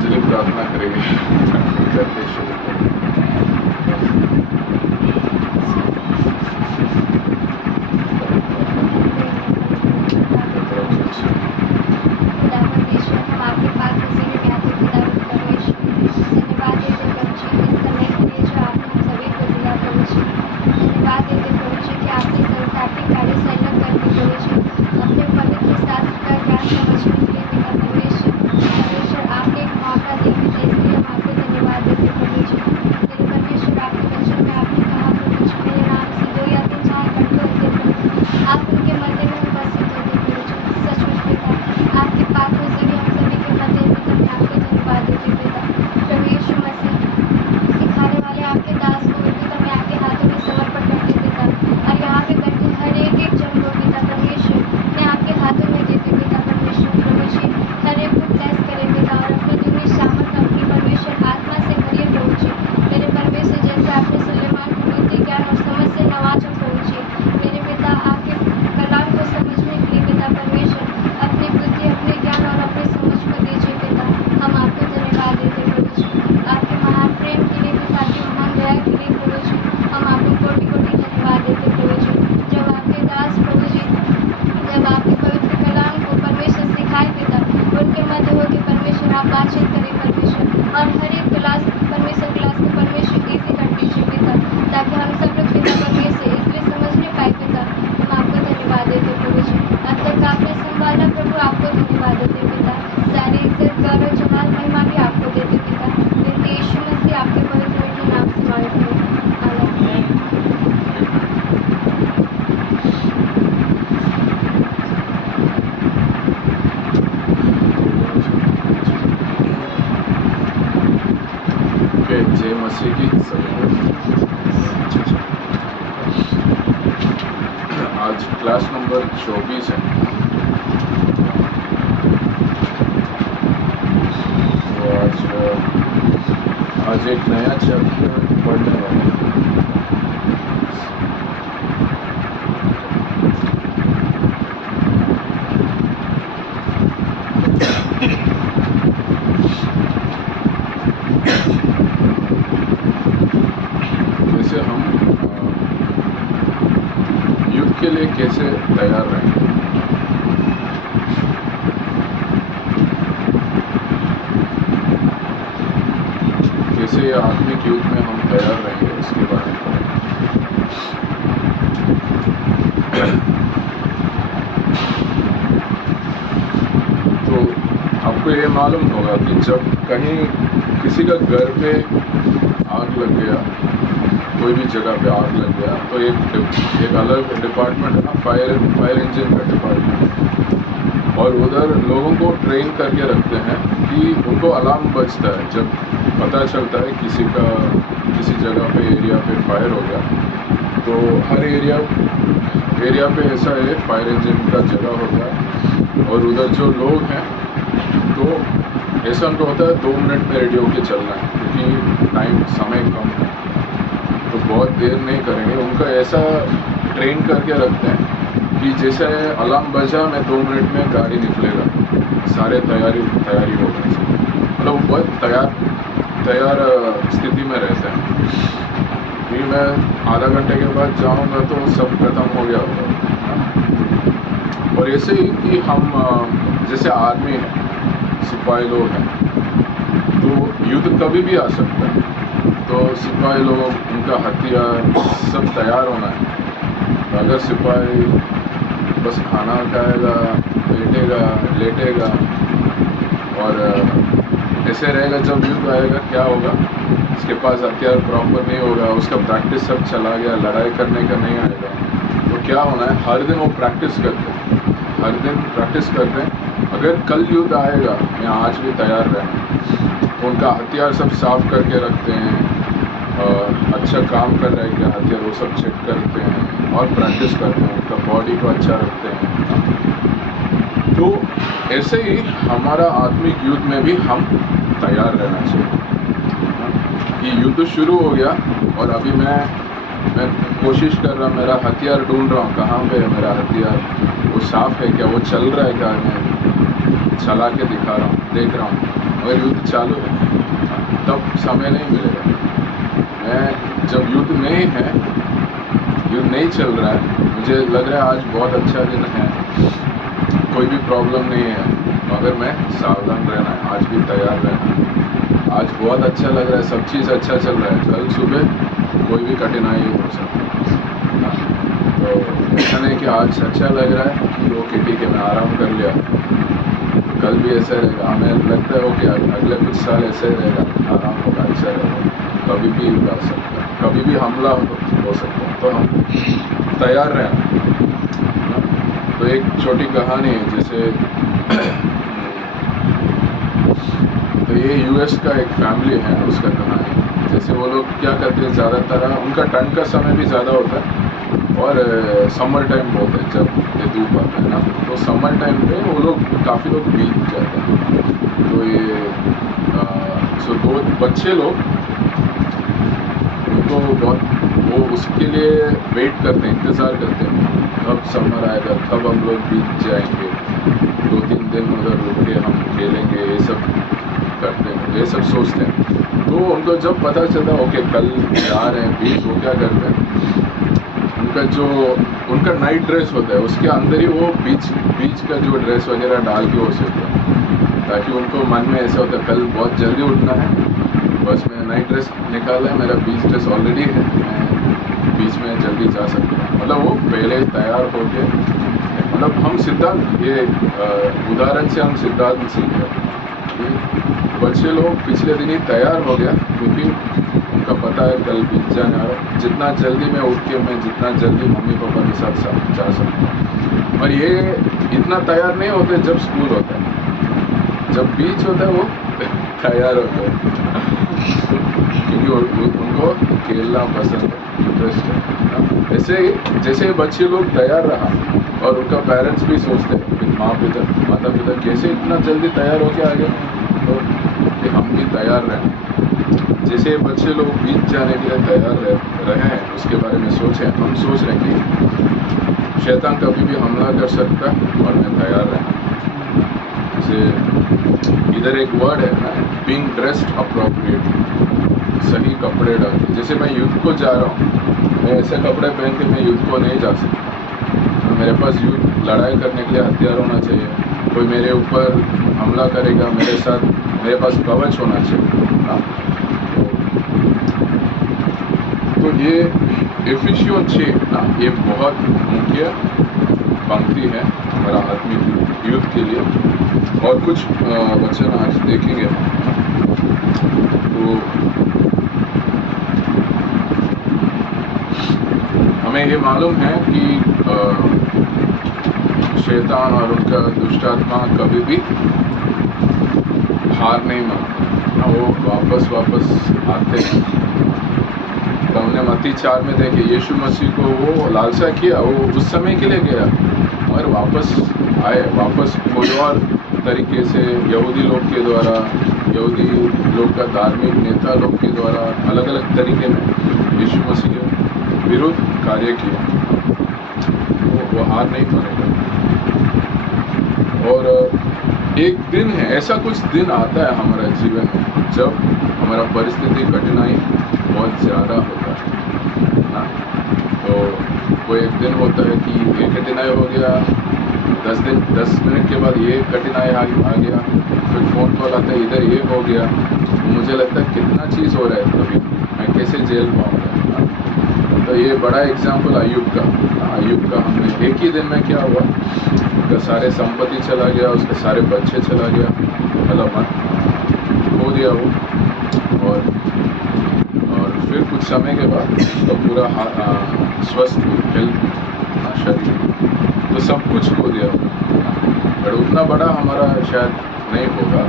अंजलि प्रार्थना करेगी करके शुरू करें। जय मसीह की आज क्लास नंबर 24 है। तो आज एक नया चैप्टर पढ़ने वाले हैं। जैसे हम युद्ध के लिए कैसे तैयार रहेंगे। कैसे आत्मिक युद्ध में हम तैयार रहेंगे इसके बारे में। तो आपको ये मालूम होगा कि जब कहीं किसी का घर पे आग लग गया, कोई भी जगह पे आग लग गया, तो एक अलग डिपार्टमेंट है ना, फायर इंजन का डिपार्टमेंट, और उधर लोगों को ट्रेन करके रखते हैं कि उनको अलार्म बजता है जब पता चलता है किसी जगह पे एरिया पे फायर हो गया। तो हर एरिया पे ऐसा है फायर इंजन का जगह होता है, और उधर जो लोग हैं तो ऐसा उनको होता है 2 मिनट में रेडी होके चलना है, क्योंकि समय कम है, तो बहुत देर नहीं करेंगे। उनका ऐसा ट्रेन करके रखते हैं कि जैसे अलार्म बजा मैं 2 मिनट में गाड़ी निकलेगा, सारे तैयारी हो गई, मतलब वो बहुत तैयार स्थिति में रहते हैं कि मैं आधा घंटे के बाद जाऊंगा तो सब खत्म हो गया होगा। और ऐसे ही कि हम जैसे आर्मी है, सिपाही लोग हैं, तो युद्ध कभी भी आ सकता है, तो सिपाही लोग उनका हथियार सब तैयार होना है। तो अगर सिपाही बस खाना खाएगा, लेटेगा और ऐसे रहेगा, जब युद्ध आएगा क्या होगा, उसके पास हथियार प्रॉपर नहीं होगा, उसका प्रैक्टिस सब चला गया, लड़ाई करने का नहीं आएगा, तो क्या होना है, हर दिन वो प्रैक्टिस करते हैं, अगर कल युद्ध आएगा या आज भी तैयार रहना। तो उनका हथियार सब साफ करके रखते हैं, अच्छा काम कर रहा है क्या हथियार, वो सब चेक करते हैं और प्रैक्टिस करते हैं, उनका बॉडी को अच्छा रखते हैं। तो ऐसे ही हमारा आत्मिक युद्ध में भी हम तैयार रहना चाहिए कि युद्ध शुरू हो गया और अभी मैं कोशिश कर रहा, मेरा हथियार ढूंढ रहा हूँ, कहाँ पे है मेरा हथियार, वो साफ है क्या, वो चल रहा है क्या, मैं चला के दिखा रहा हूँ, देख रहा हूँ। अगर युद्ध चालू है तब समय नहीं मिलेगा। मैं जब युद्ध नहीं है, युद्ध नहीं चल रहा है, मुझे लग रहा है आज बहुत अच्छा दिन है, कोई भी प्रॉब्लम नहीं है, मगर मैं सावधान रहना है, आज भी तैयार रहना है। आज बहुत अच्छा लग रहा है, सब चीज़ अच्छा चल रहा है, कल सुबह कोई भी कठिनाई हो सकती है। तो ऐसा नहीं कि आज अच्छा लग रहा है कि वो ठीक है मैं आराम कर लिया, कल भी ऐसा रहेगा। हमें लगता है कि अगले कुछ साल ऐसे ही रहेगा, आराम होगा, अच्छा रहेगा, कभी भी युद्ध आ सकता है, कभी भी हमला हो सकता है, तो हम तैयार रहना। तो एक छोटी कहानी है, जैसे तो ये यूएस का एक फैमिली है, उसका कहानी, जैसे वो लोग क्या करते हैं, ज़्यादातर उनका ठंड का समय भी ज़्यादा होता है और समर टाइम बहुत है, जब ये धूप आता है ना, तो समर टाइम पे वो लोग काफ़ी लोग बीच जाते हैं। तो ये दो बच्चे लोग उनको बहुत वो उसके लिए वेट करते हैं, इंतज़ार करते हैं, कब समर आएगा, कब हम लोग बीच जाएंगे, 2-3 दिन उधर रुक के हम खेलेंगे, ये सब करते हैं, ये सब सोचते हैं। तो उनको जब पता चलता है ओके कल जा रहे हैं बीच, वो क्या करते हैं, उनका नाइट ड्रेस होता है, उसके अंदर ही वो बीच का जो ड्रेस वगैरह डाल के हो सकते हैं, ताकि उनको मन में ऐसा होता है कल बहुत जल्दी उठना है, बस मैं नाइट ड्रेस निकाला है, मेरा बीच ड्रेस ऑलरेडी है, मैं बीच में जल्दी जा सकता हूँ। मतलब वो पहले तैयार होके, मतलब हम सिद्धांत, ये उदाहरण से हम सिद्धांत सीख रहे हैं। बच्चे लोग पिछले दिन ही तैयार हो गया, क्योंकि उनका पता है कल बीत जाने वाला, जितना जल्दी मैं उठ के मैं जितना जल्दी मम्मी पापा के साथ जा सकता हूँ। और ये इतना तैयार नहीं होते जब स्कूल होता है, जब बीच होता है वो तैयार होता है क्योंकि उनको खेलना पसंद है, इंटरेस्ट है। ऐसे ही जैसे बच्चे लोग तैयार रहा और उनका पेरेंट्स भी सोचते हैं कि माता पिता कैसे इतना जल्दी तैयार होके आ गए, तो कि हम भी तैयार रहें। जैसे बच्चे लोग बीच जाने के लिए तैयार रहे हैं, उसके बारे में सोचें, हम सोच रहे हैं कि शैतान कभी भी हमला कर सकता है और मैं तैयार रहना। जैसे इधर एक वर्ड है ना, बीइंग ड्रेस्ड अप्रोप्रिएटली, सही कपड़े डाल के। जैसे मैं युद्ध को जा रहा हूँ, मैं ऐसे कपड़े पहन के मैं युद्ध को नहीं जा सकता, तो मेरे पास युद्ध लड़ाई करने के लिए हथियार होना चाहिए, कोई मेरे ऊपर हमला करेगा, मेरे साथ मेरे पास कवच होना चाहिए। तो ये एफिशियों 6 ना, ये बहुत मुख्य पंक्ति है हमारा आत्मिक युद्ध के लिए। और कुछ वचन आज देखेंगे। तो हमें ये मालूम है कि शैतान और उनका दुष्ट आत्मा कभी भी हार नहीं मानता, वो वापस आते हैं। तो हमने मत्ती 4 में देखे, यीशु मसीह को वो लालसा किया, वो उस समय के लिए गया और वापस आए, वापस कोई और तरीके से यहूदी लोग के द्वारा, यहूदी लोग का धार्मिक नेता लोग के द्वारा अलग अलग तरीके में यीशु मसीह के विरुद्ध कार्य किया। वो हार नहीं मानेगा। और एक दिन है, ऐसा कुछ दिन आता है हमारा जीवन में जब हमारा परिस्थिति कठिनाई बहुत ज़्यादा होता है ना। तो वो एक दिन होता है कि ये कठिनाई हो गया, 10 मिनट के बाद ये कठिनाई आ गया, फिर फ़ोन कॉल आता है, इधर ये हो गया। तो मुझे लगता है कितना चीज़ हो रहा है, अभी मैं कैसे झेल पाऊँगा। तो ये बड़ा एग्जाम्पल अय्यूब का हमने एक ही दिन में क्या हुआ, उसका सारे संपत्ति चला गया, उसके सारे बच्चे चला गया, मतलब खो दिया वो। और फिर कुछ समय के बाद उसका पूरा स्वस्थ हेल्थ शरीर, तो सब कुछ खो दिया। बट उतना बड़ा हमारा शायद नहीं होगा,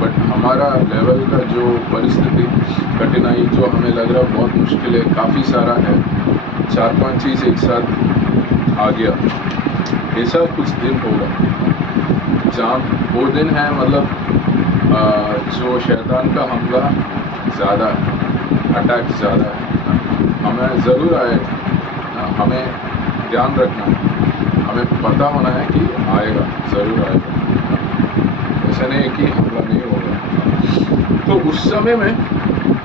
बट हमारा लेवल का जो परिस्थिति कठिनाई जो हमें लग रहा बहुत मुश्किल है, काफ़ी सारा है, 4-5 चीज़ एक साथ आ गया, ऐसा कुछ दिन होगा जहाँ वो दिन है, मतलब जो शैतान का हमला ज़्यादा है, अटैक ज़्यादा है, हमें ज़रूर आए, हमें ध्यान रखना है, हमें पता होना है कि आएगा, ज़रूर आएगा। ऐसा नहीं है कि हमला नहीं होगा। तो उस समय में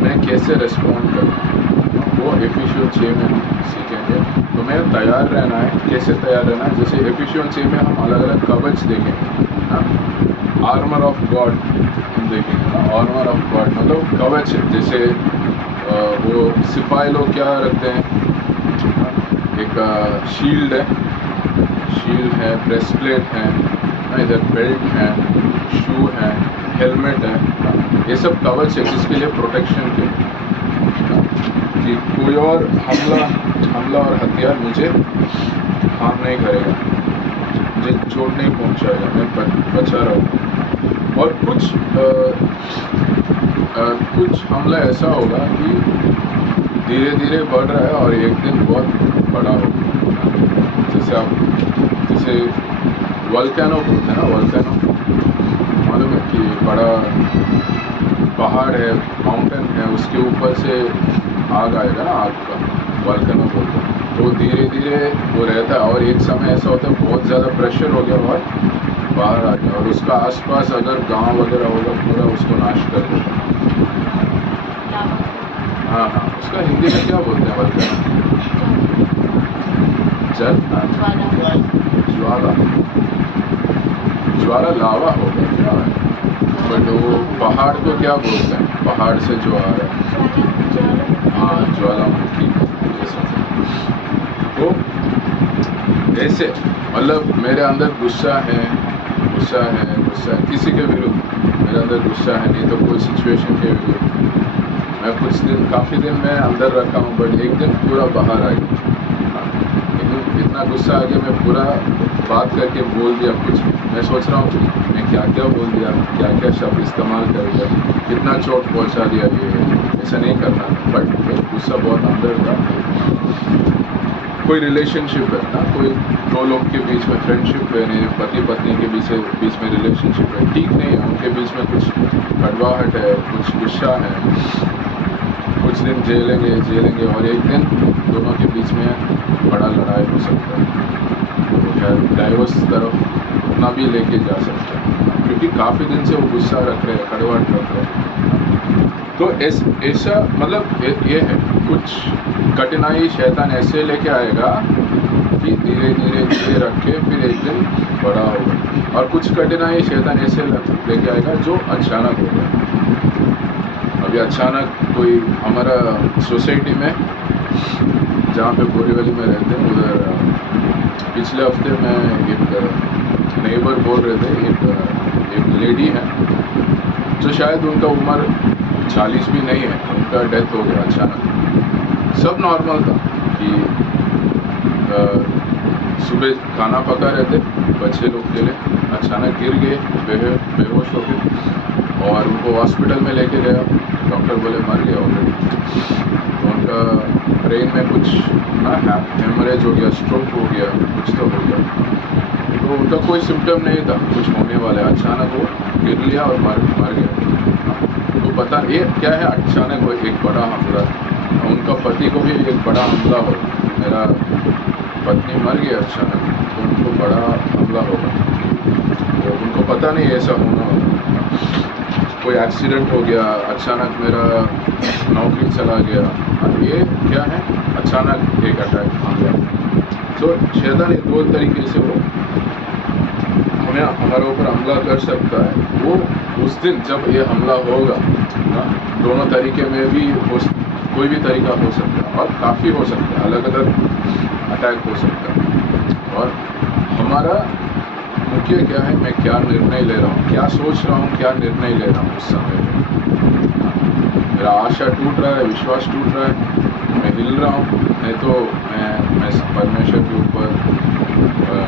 मैं कैसे रिस्पॉन्ड करूँ, वो एफिशिएंट 6 में हम सीखेंगे। तो मैं तैयार रहना है, कैसे तैयार रहना है, जैसे एफिशिएंट 6 में हम अलग अलग कवच देखेंगे। आर्मर ऑफ गॉड हम देखेंगे। आर्मर ऑफ गॉड मतलब कवच है, जैसे वो सिपाही लोग क्या रखते हैं, एक शील्ड है, ब्रेस्टप्लेट है, इधर बेल्ट है, शू है, हेलमेट है, ये सब कवच है जिसके लिए प्रोटेक्शन के कि कोई और हमला और हथियार मुझे हार्म नहीं करेगा, मुझे चोट नहीं पहुंचाएगा, मैं बचा रहूँगा। और कुछ हमला ऐसा होगा कि धीरे धीरे बढ़ रहा है और एक दिन बहुत बड़ा होगा। जैसे वोल्केनो बोलते हैं ना, वोल्केनो मालूम है कि बड़ा पहाड़ है, माउंटेन है, उसके ऊपर से आग आएगा ना, आग का वोल्केनो बोलते हैं। तो धीरे धीरे वो रहता है और एक समय ऐसा होता है बहुत ज़्यादा प्रेशर हो गया और बाहर आ गया और उसका आसपास अगर गांव वगैरह होगा पूरा उसको नाश कर देगा। हाँ, उसका हिंदी में क्या बोलते हैं वोल्केनो? जल, ज्वाला लावा होगा क्या है, बट वो पहाड़ को क्या बोलते हैं, पहाड़ से जो आ रहा है, हाँ ज्वालामुखी। तो ऐसे मतलब मेरे अंदर गुस्सा है किसी के विरुद्ध, मेरे अंदर गुस्सा है, नहीं तो कोई सिचुएशन के विरुद्ध मैं कुछ दिन काफ़ी दिन मैं अंदर रखा हूँ, बट एक दिन पूरा बाहर आ गया। इतना गुस्सा आ गया, मैं पूरा बात करके बोल दिया कुछ, मैं सोच रहा हूँ मैं क्या क्या बोल दिया, क्या क्या शब्द इस्तेमाल कर दिया, कितना चोट पहुँचा दिया, ये ऐसा नहीं करना। बट गुस्सा बहुत अंदर था। कोई रिलेशनशिप है ना, कोई दो लोग के बीच में फ्रेंडशिप है, नहीं पति पत्नी के बीच में रिलेशनशिप है, ठीक नहीं है, उनके बीच में कुछ कड़वाहट है, कुछ गुस्सा है, कुछ दिन झेलेंगे और एक दिन दोनों के बीच में बड़ा लड़ाई हो सकता है, तो शायद डाइवोर्स तरफ उतना भी लेके जा सकता है, क्योंकि काफ़ी दिन से वो गुस्सा रख रहे हैं, कड़वाहट रख रहे हैं। तो ऐसा मतलब ये है, कुछ कठिनाई शैतान ऐसे लेके आएगा कि धीरे धीरे रख के फिर एक दिन बड़ा होगा, और कुछ कठिनाई शैतान ऐसे लेके आएगा जो अचानक होगा। अभी अचानक कोई हमारा सोसाइटी में जहाँ पे बोरीवली में रहते हैं, उधर पिछले हफ्ते में एक नेबर बोल रहे थे, एक लेडी है जो शायद उनका उम्र 40 भी नहीं है, उनका डेथ हो गया अचानक। सब नॉर्मल था कि सुबह खाना पका रहे थे बच्चे लोग के लिए, अचानक गिर गए, बेहोश हो गए और उनको हॉस्पिटल में लेके गया, डॉक्टर बोले मर गया ऑलरेडी। तो उनका ब्रेन में कुछ ना हेमरेज हो गया, स्ट्रोक हो गया, कुछ तो हो गया। तो उनका कोई सिम्टम नहीं था कुछ होने वाला है, अचानक वो गिर लिया और मर गया। तो पता ये क्या है, अचानक वो एक बड़ा हमला, उनका पति को भी एक बड़ा हमला हो, मेरा पत्नी मर गया अचानक, तो उनको बड़ा हमला होगा, तो उनको पता नहीं ऐसा होना होगा। कोई एक्सीडेंट हो गया, अचानक मेरा नौकरी चला गया, और ये क्या है, अचानक एक अटैक हमला। तो शैतान ये दो तरीके से वो हमारे ऊपर हमला कर सकता है। वो उस दिन जब ये हमला होगा ना, दोनों तरीके में भी कोई भी तरीका हो सकता है और काफ़ी हो सकता है, अलग अलग अटैक हो सकता है। और हमारा मुख्य क्या है, मैं क्या निर्णय ले रहा हूँ, क्या सोच रहा हूँ, क्या निर्णय ले रहा हूँ उस समय में। मेरा आशा टूट रहा है, विश्वास टूट रहा है, मैं हिल रहा हूँ, नहीं तो मैं परमेश्वर के ऊपर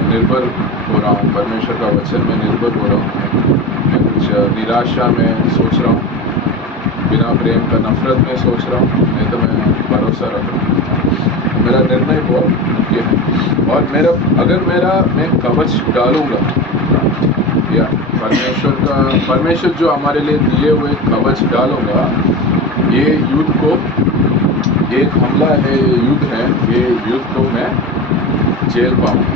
निर्भर हो रहा हूँ, परमेश्वर का वचन में निर्भर हो रहा हूँ। मैं कुछ निराशा में सोच रहा हूँ, बिना प्रेम का नफरत में सोच रहा हूँ, नहीं तो मैं भरोसा रख रहा हूँ। मेरा निर्णय बहुत मुख्य है। और मैं कवच डालूंगा या परमेश्वर जो हमारे लिए दिए हुए कवच डालूंगा, ये युद्ध को, एक हमला है, ये युद्ध है, ये युद्ध को मैं झेल पाऊँगा,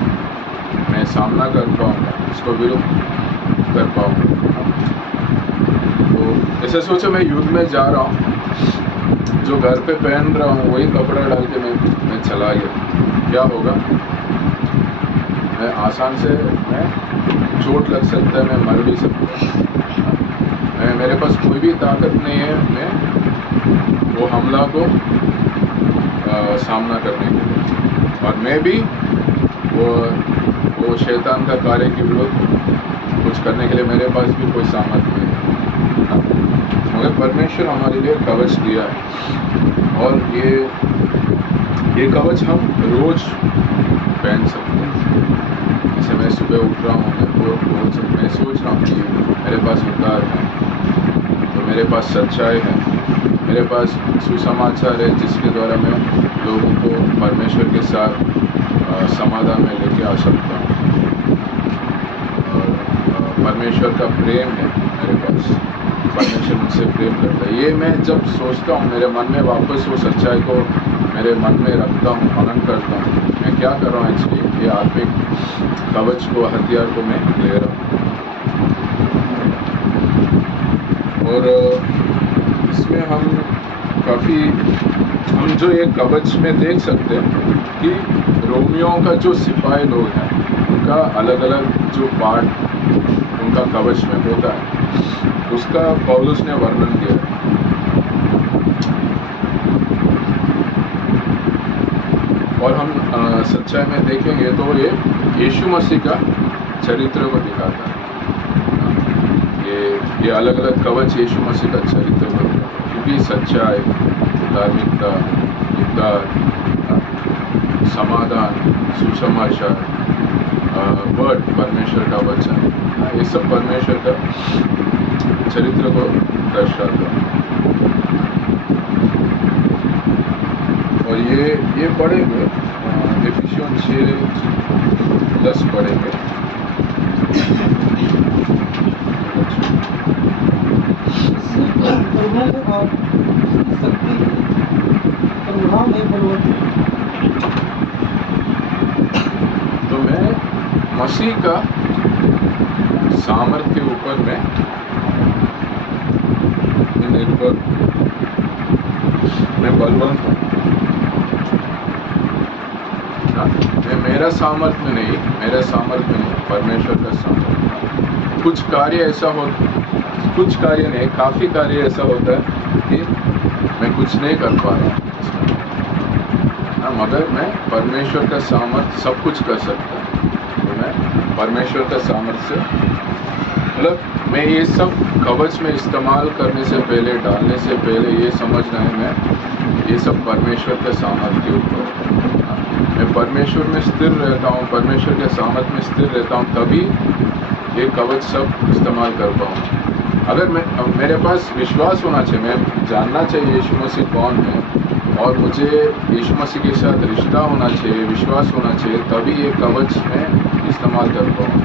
मैं सामना कर पाऊँगा, इसको विरुद्ध कर पाऊँगा। ऐसे सोचो मैं युद्ध में जा रहा हूँ, जो घर पे पहन रहा हूँ वही कपड़ा डाल के मैं चला गया, क्या होगा? मैं आसान से मैं चोट लग सकता है, मैं मर भी सकता हूँ। मेरे पास कोई भी ताकत नहीं है मैं वो हमला को सामना करने के लिए, और मैं भी वो शैतान का कार्य के विरुद्ध कुछ करने के लिए मेरे पास भी कोई सामर्थ्य नहीं है। मगर परमेश्वर हमारे लिए कवच दिया है, और ये कवच हम रोज पहन सकते हैं। जैसे मैं सुबह उठ रहा हूँ, मैं सोच रहा हूँ कि मेरे पास उद्धार है, तो मेरे पास सच्चाई है, मेरे पास सुसमाचार है जिसके द्वारा मैं लोगों को परमेश्वर के साथ समाधान में लेके आ सकता हूँ, और परमेश्वर का प्रेम है मेरे पास, परमेश्वर मुझसे प्रेम करता है। ये मैं जब सोचता हूँ, मेरे मन में वापस वो सच्चाई को मेरे मन में रखता हूँ, मनन करता हूँ, मैं क्या कर रहा हूँ एक्चुअली, ये आत्मिक कवच को, हथियार को मैं ले रहा हूँ। और इसमें हम जो एक कवच में देख सकते हैं कि रोमियों का जो सिपाही लोग हैं उनका अलग अलग जो पार्ट उनका कवच में होता है, उसका पौलुस ने वर्णन किया है। और हम सच्चाई में देखेंगे तो ये यीशु मसीह का चरित्र को दिखाता है। ये अलग अलग कवच यीशु मसीह का चरित्र को दिखाता है, क्योंकि सच्चाई, धार्मिकता, उद्धार, समाधान, सुसमाचार, वर्ड, परमेश्वर का वचन, ये सब परमेश्वर का चरित्र को दर्शाता है। और ये पढ़ेंगे एफिसियन 6:10 पढ़ेंगे। और शक्ति प्रभाव में परिवर्तित। तो मैं मसीह का सामर्थ्य के ऊपर मैं निर्भर, मैं बलवान हूँ। मेरा सामर्थ्य में नहीं, परमेश्वर का सामर्थ्य। कुछ कार्य नहीं, काफ़ी कार्य ऐसा होता है कि मैं कुछ नहीं कर पा रहा, मगर मैं परमेश्वर का सामर्थ्य सब कुछ कर सकता है। तो मैं परमेश्वर का सामर्थ्य से, मतलब मैं ये सब कवच में इस्तेमाल करने से पहले, डालने से पहले ये समझना है मैं ये सब परमेश्वर के सामर्थ्य के ऊपर, मैं परमेश्वर में स्थिर रहता हूँ, परमेश्वर के सामर्थ्य में स्थिर रहता हूँ, तभी ये कवच सब इस्तेमाल कर पाऊँ। अगर मेरे पास विश्वास होना चाहिए, मैं जानना चाहिए यीशु मसीह कौन है, और मुझे यीशु मसीह के साथ रिश्ता होना चाहिए, विश्वास होना चाहिए, तभी ये कवच में इस्तेमाल कर पाऊँ।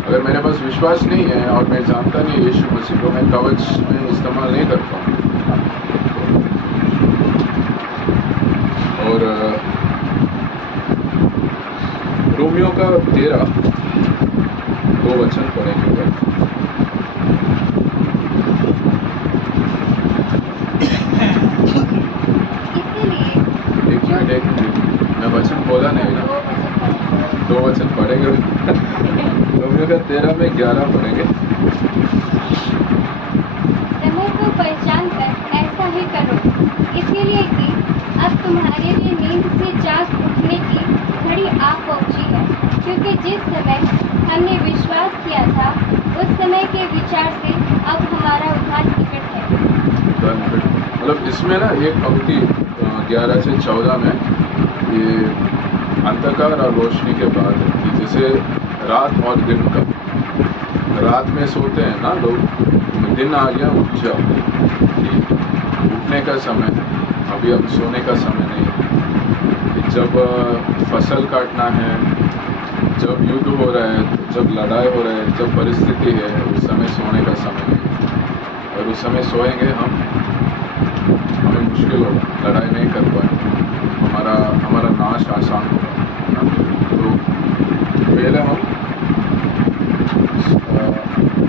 अगर मेरे पास विश्वास नहीं है और मैं जानता नहीं यीशु मसीह को, मैं कवच में इस्तेमाल नहीं कर पाऊँ। और रोमियो का 13 2 वचन पढ़ेंगे। एक मैं वचन बोला नहीं ना, 2 वचन पढ़ेंगे। रोमियो का 13 में 11 पढ़ेंगे। समय को पहचान कर ऐसा ही करो, इसीलिए कि अब तुम्हारे लिए नींद से जाग उठने की घड़ी आ पहुंची है, क्योंकि जिस समय हमने विश्वास किया था उस समय के विचार से अब हमारा उद्धार निकट है। मतलब इसमें ना एक पंक्ति 11 से 14 में ये अंधकार और रोशनी के बाद है कि जैसे रात और दिन का, रात में सोते हैं ना लोग, दिन आ गया उठ जाओ, उठने का समय है, अभी अब सोने का समय नहीं है। जब फसल काटना है, जब युद्ध हो रहा है, जब लड़ाई हो रहा है, जब परिस्थिति है, उस समय सोने का समय नहीं है। और उस समय सोएंगे हमें मुश्किल होगा, लड़ाई नहीं कर पाएंगे, हमारा नाश आसान होगा। तो पहले हम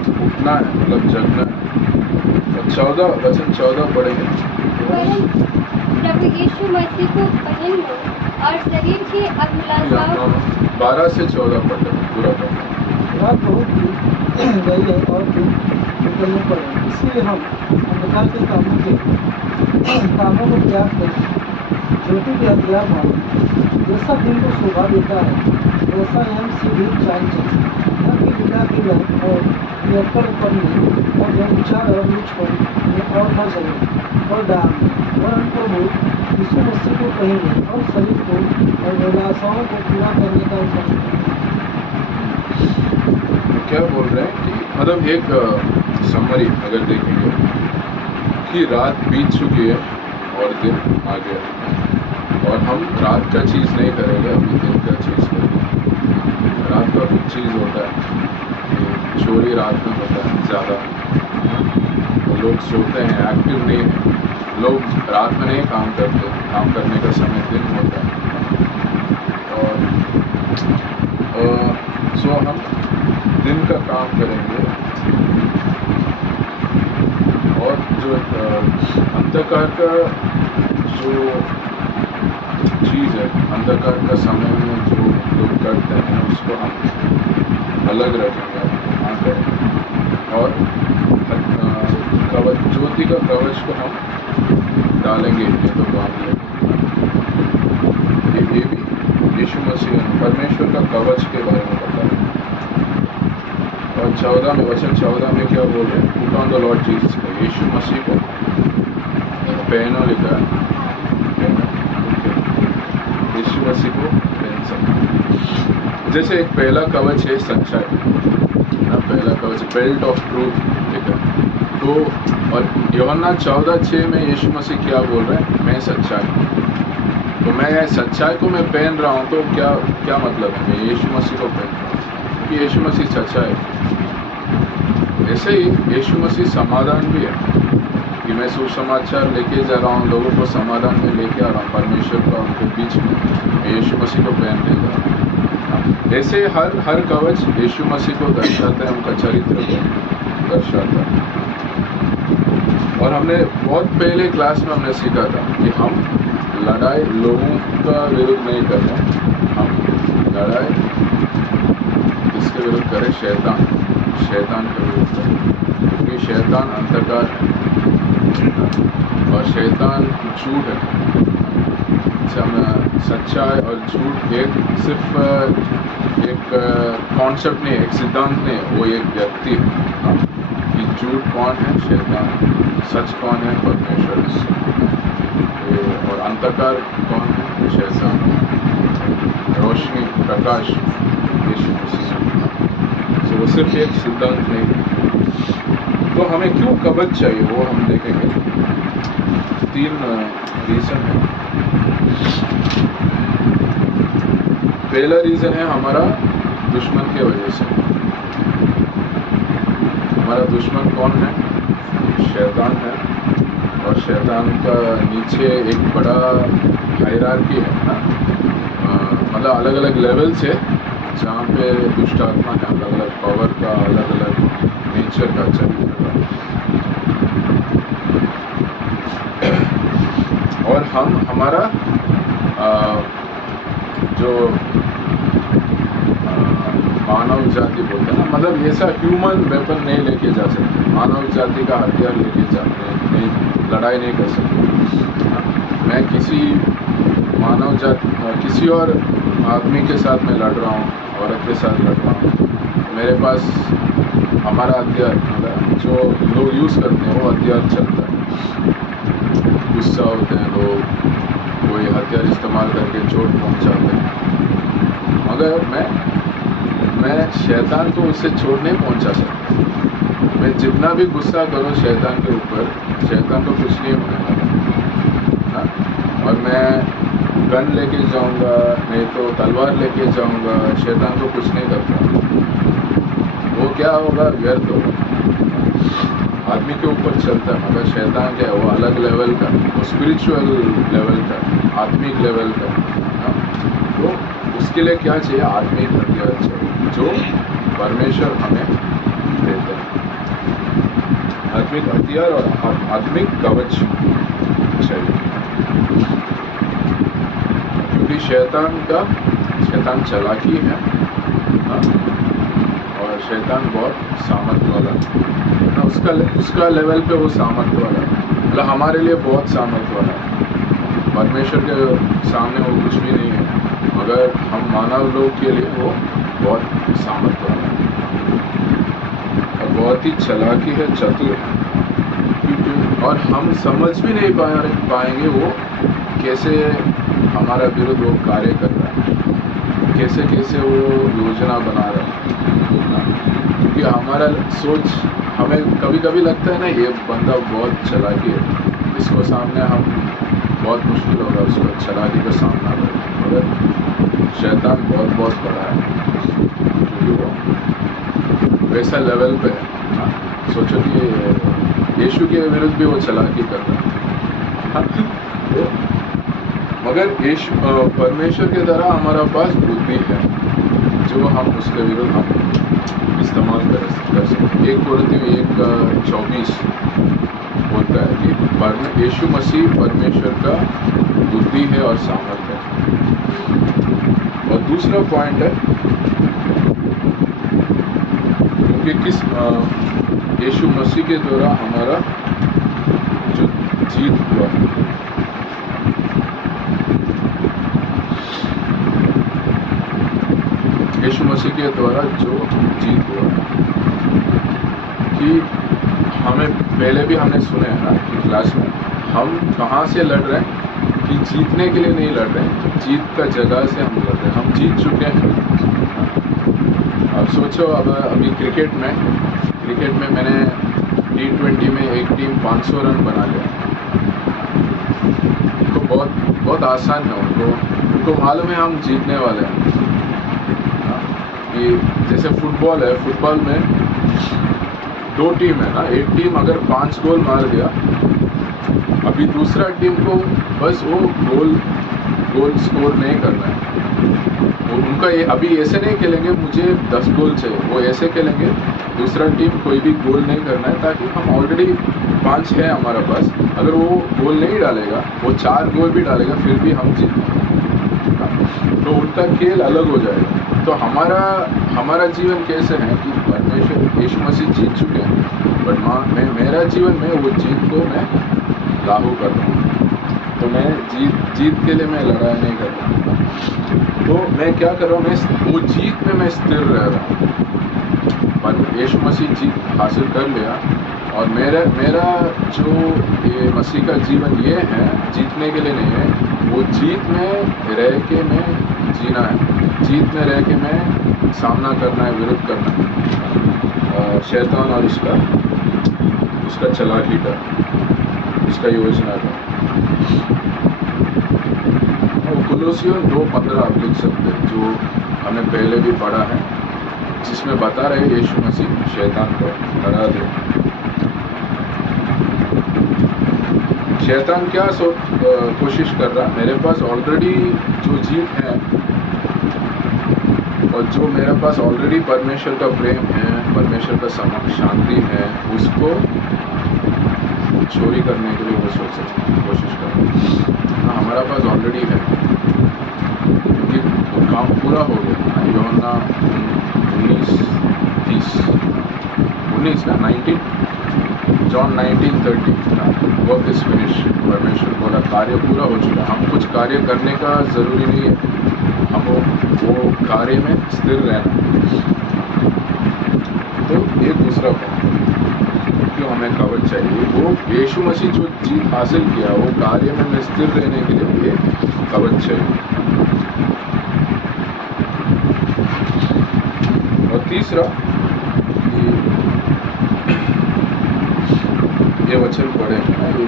उठना है, मतलब जगना है। और 14 वचन 14 पढ़ेंगे। वरन प्रभु यीशु मसीह को पहन लो और शरीर की अभिलाषाओं 12 से 14 पढ़ लें, पूरा करना। रात बहुत बीत गई है और दिन निकलने पर है, इसलिए हम अंधकार के कामों को त्याग कर ज्योति के हथियार मानो। जैसा दिन को शोभा देता है वैसा यम से भी चाल चले, न कि बिना की लहर और निरक्कड़ पर में और व्यभिचार और नीच पर और न जले और डाल में, वरन प्रभु यीशु मसीह को पहने और शरीर को और अभिलाषाओं को पूरा करने का संकल्प। क्या बोल रहे हैं कि मतलब एक समरी अगर देखेंगे कि रात बीत चुकी है और दिन आ गया है, और हम रात का चीज़ नहीं करेंगे, अभी दिन का चीज़ करेंगे। रात का कुछ चीज़ होता है कि चोरी रात में होता है ज़्यादा, तो लोग सोते हैं, एक्टिव नहीं है, लोग रात में नहीं काम करते, काम करने का समय दिन होता है। और सो हम दिन का काम करेंगे, और जो अंधकार का जो चीज़ है, अंधकार का समय में जो लोग करते हैं उसको हम अलग रखेंगे, हाँ करेंगे। और कवच, ज्योति का कवच को हम डालेंगे, ये तो बात है। ये भी यीशु मसीह परमेश्वर का कवच के बारे में बता रहे हैं। और 14 में वचन 14 में क्या बोल रहे हैं? Put on the Lord Jesus, Yeshu Masih को पहनो लिखा है, यीशु मसीह को पहन सकते। जैसे एक पहला कवच है सच्चाई, पहला कवच बेल्ट ऑफ ट्रूथ लिखा है। तो और यूहन्ना 14:6 में यीशु मसीह क्या बोल रहे हैं? मैं सच्चाई। तो मैं सच्चाई को मैं पहन रहा हूँ, तो क्या मतलब है? मैं यीशु मसीह को पहन रहा हूँ क्योंकि यीशु मसीह सच्चाई है। ऐसे ही यीशु मसीह समाधान भी है कि मैं सुसमाचार लेके जा रहा हूँ, लोगों को समाधान में लेके आ रहा हूँ, परमेश्वर का उनके बीच में मैं यीशु मसीह को पहन ले जा रहा हूँ। ऐसे हर कवच यीशु मसीह को दर्शाता है, उनका चरित्र को दर्शाता है। और हमने बहुत पहले क्लास में हमने सीखा था कि हम लड़ाई लोगों का विरुद्ध नहीं कर रहे हैं, हम लड़ाई किसके विरुद्ध करें? शैतान के विरुद्ध करें, क्योंकि शैतान अंधकार है और शैतान झूठ है। सच्चाई और झूठ सिर्फ एक कॉन्सेप्ट नहीं है, एक सिद्धांत नहीं है, वो एक व्यक्ति है कि झूठ कौन है? शैतान। सच कौन है? परमेश्वर। और अंधकार कौन है? शैतान। रोशनी, प्रकाश यीशु मसीह। तो वो सिर्फ एक सिद्धांत नहीं है। तो हमें क्यों कवच चाहिए वो हम देखेंगे। 3 रीज़न है। पहला रीज़न है हमारा दुश्मन के वजह से। हमारा दुश्मन कौन है? शैतान है। और शैतान का नीचे एक बड़ा हायरार्की है ना, मतलब अलग अलग लेवल्स है जहाँ पे दुष्ट आत्मा है, अलग अलग पावर का, अलग अलग नेचर का, चरित्र का। और हमारा जो मानव जाति बोलते हैं ना, मतलब ऐसा ह्यूमन वेपन नहीं लेके जा सकते, मानव जाति का हथियार लेके जाते नहीं, लड़ाई नहीं कर सकते। मैं किसी मानव जाति, किसी और आदमी के साथ मैं लड़ रहा हूँ, औरत के साथ लड़ रहा हूँ, मेरे पास हमारा हथियार मतलब जो लोग यूज़ करते हैं वो हथियार चलता है। गुस्सा होते हैं लोग, कोई हथियार इस्तेमाल करके चोट पहुँचाते हैं। मगर मैं शैतान को उससे चोट नहीं पहुँचा सकता। मैं जितना भी गुस्सा करूँ शैतान के ऊपर, शैतान को कुछ नहीं होने वाला। और मैं गन लेके जाऊंगा, नहीं तो तलवार लेके जाऊंगा, शैतान को कुछ नहीं करता। वो क्या होगा? व्यर्थ होगा। आदमी के ऊपर चलता है, मगर शैतान क्या है? वो अलग लेवल का, वो स्पिरिचुअल लेवल का, आत्मिक लेवल का। तो उसके लिए क्या चाहिए? आत्मिक हथियार चाहिए जो परमेश्वर हमें देता है। आध्यात्मिक हथियार और आध्यात्मिक कवच चाहिए, क्योंकि शैतान चालाकी है, हाँ, और शैतान बहुत सामर्थ्य वाला है ना, उसका लेवल पे वो सामर्थ्य वाला है, मतलब हमारे लिए बहुत सामर्थ्य वाला है। परमेश्वर के सामने वो कुछ भी नहीं है, मगर हम मानव लोग के लिए वो बहुत सामर्थ्य वाला है और बहुत ही चालाकी है, चतुर है, और हम समझ भी नहीं पाएंगे वो कैसे हमारा विरुद्ध वो कार्य कर रहा है, कैसे वो योजना बना रहा है, क्योंकि हमारा सोच, हमें कभी कभी लगता है ना ये बंदा बहुत चालाकी है, इसको सामने हम बहुत मुश्किल होगा उसको चालाकी का सामना करना, मगर शैतान बहुत बड़ा है, क्योंकि वो वैसा लेवल पे है। सोचो कि यीशु के विरुद्ध भी वो चालाकी कर रहा है, मगर परमेश्वर के तरह हमारा पास बुद्धि है जो हम उसके विरुद्ध हम इस्तेमाल कर सकते। 1 कोरिन्थियों 1:24 बोलता है कि यीशु मसीह परमेश्वर का बुद्धि है और सामर्थ्य है। और दूसरा पॉइंट है, क्योंकि किस यीशु मसीह के द्वारा हमारा जो जीत हुआ, यीशु मसीह के द्वारा जो जीत हुआ, कि हमें पहले भी हमने सुने हैं ना क्लास में, हम कहाँ से लड़ रहे हैं, कि जीतने के लिए नहीं लड़ रहे हैं, जीत का जगह से हम लड़ रहे हैं, हम जीत चुके हैं। अब सोचो, अभी क्रिकेट में मैंने T20 में एक टीम 500 रन बना लिया, तो बहुत आसान है, उनको मालूम है हम जीतने वाले हैं। कि जैसे फुटबॉल है, फुटबॉल में 2 टीम है ना, एक टीम अगर 5 गोल मार दिया, अभी दूसरा टीम को बस वो गोल स्कोर नहीं करना है, उनका ये अभी ऐसे नहीं खेलेंगे मुझे 10 गोल चाहिए, वो ऐसे खेलेंगे दूसरा टीम कोई भी गोल नहीं करना है, ताकि हम ऑलरेडी 5 है हमारा पास, अगर वो गोल नहीं डालेगा, वो 4 गोल भी डालेगा, फिर भी हम जीत, तो उनका खेल अलग हो जाएगा। तो हमारा जीवन कैसे है कि परमेश्वर यीशु मसीह जीत चुके हैं, बट मेरा जीवन में वो जीत को मैं लागू कर रहा हूँ, तो मैं जीत के लिए मैं लड़ाई नहीं कर रहा हूँ। तो मैं क्या कर रहा हूँ, मैं वो जीत में मैं स्थिर रह रहा हूँ, पर यीशु मसीह जीत हासिल कर लिया, और मेरा जो ये मसीह का जीवन ये है, जीतने के लिए नहीं है, वो जीत में रह के मैं जीना है, जीत में रह के मैं सामना करना है, विरुद्ध करना है शैतान और उसका चालाकी का, उसका योजना का। कोलोसियों 2:15 आप लिख सकते हैं, जो हमने पहले भी पढ़ा है, जिसमें बता रहे यीशु मसीह शैतान को हरा दे। शैतान क्या कोशिश कर रहा, मेरे पास ऑलरेडी जो जीत है, और जो मेरे पास ऑलरेडी परमेश्वर का प्रेम है, परमेश्वर का शांति है, उसको चोरी करने के लिए वो कोशिश कर रहा है। हाँ, हमारा पास ऑलरेडी है, क्योंकि वो काम पूरा हो गया। यूहन्ना 19 ना 19 जॉन 19:30 वर्क इज फिनिश। परमेश्वर बोला कार्य पूरा हो चुका, हम कुछ कार्य करने का ज़रूरी नहीं है, हम वो कार्य में स्थिर रहना। तो ये दूसरा पॉइंट, क्यों हमें कवच चाहिए, वो यीशु मसीह जो जीत हासिल किया, वो कार्य में स्थिर रहने के लिए ये कवच चाहिए। और तीसरा, ये वचन पढ़े हैं, ये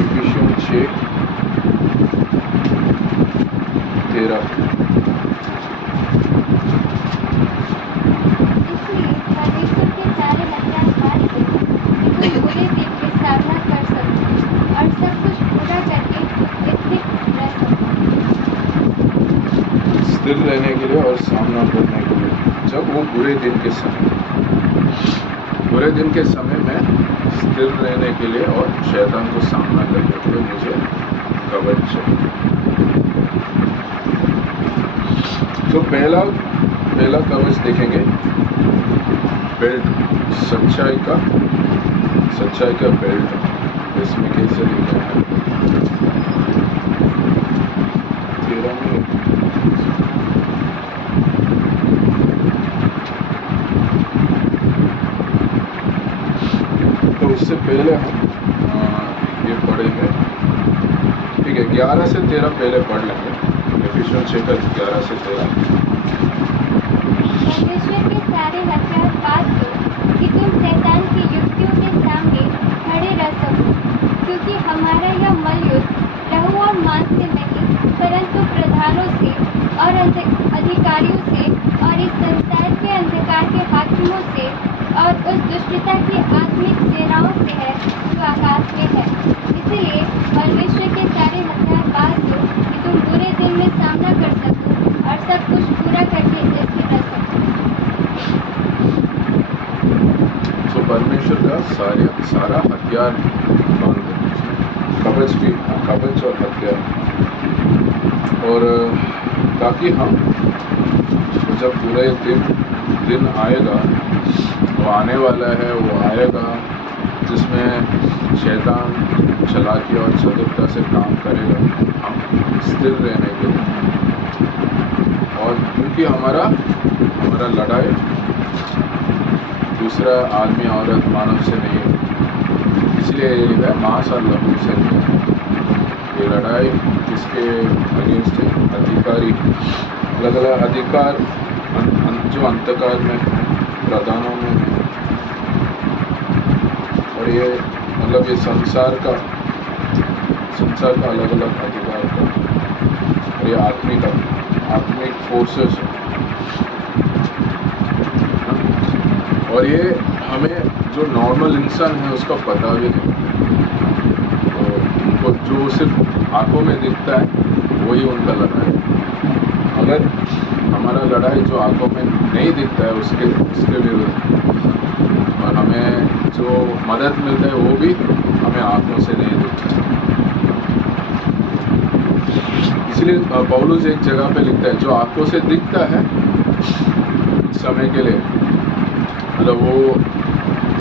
इफिसियों 6:13 स्थिर रहने के लिए और सामना करने के लिए, जब वो बुरे दिन के समय में स्थिर रहने के लिए और शैतान को सामना करने के लिए मुझे कवच चाहिए। तो पहला कवच देखेंगे बेल्ट, सच्चाई का बेल्ट। इसमें कैसे लिखा है 13 में, तो उससे पहले हम ये पढ़ेंगे, ठीक है, 11 से 13 पहले पढ़ लेंगे। एफिसियंस 6:11 से 13। परमेश्वर के सारे हथियार पास दो कि तुम शैतान की युक्तियों के सामने खड़े रह सको, क्योंकि हमारा यह मल्लयुद्ध लहू और मांस से नहीं, परंतु प्रधानों से और अधिकारियों से और इस संसार के अंधकार के हाकिमों से और उस दुष्टता की आत्मिक सेनाओं से है जो आकाश में है। इसलिए परमेश्वर के सारे हथियार पास दो कि तुम बुरे दिन में सामना कर सको और सब कुछ पूरा करके स्थिर रह सको। तो परमेश्वर का सारा हथियार बांध देना, कवच भी, कवच और हथियार। और ताकि हम जब बुरे दिन आएगा, वो आने वाला है, वो आएगा जिसमें शैतान चालाकी और चतुरता से काम करेगा, हम स्थिर रहने के लिए। और क्योंकि हमारा लड़ाई दूसरा आदमी औरत मानव से नहीं है, इसलिए ये लिखा है मांस और लहू से नहीं है। ये लड़ाई किसके अगेंस्ट है? अधिकारी, अलग अलग अधिकार जो अंधकार में है, प्रधानों में है, और ये मतलब ये संसार का अलग अलग अधिकार का, और ये आत्मिक फोर्सेस है। और ये हमें जो नॉर्मल इंसान है उसका पता भी नहीं, तो उनको जो सिर्फ आंखों में दिखता है वही उनका लड़ाई है। अगर हमारा लड़ाई जो आंखों में नहीं दिखता है उसके विरुद्ध, और हमें जो मदद मिलता है वो भी हमें आंखों से नहीं दिखता है। इसलिए पौलुस एक जगह पे लिखता है जो आंखों से दिखता है समय के लिए, मतलब वो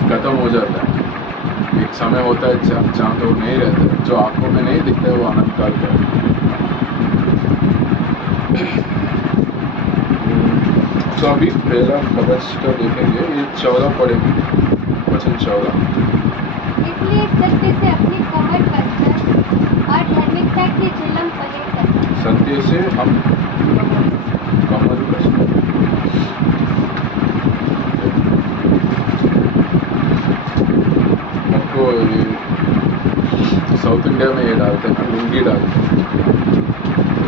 खत्म हो जाता है। एक समय होता है जहाँ तो नहीं रहता है, जो आंखों में नहीं दिखता है वो अनंत काल का है। तो अभी पहला कवच का देखेंगे, ये 14 पढ़ेंगे, वचन 14। इसलिए सत्य से अपनी कमर कसकर और धार्मिकता की झिलम पहनकर। सत्य से हम कमर कसकर, आपको ये साउथ इंडिया में ये डालते हैं ना, लुंगी डालते हैं।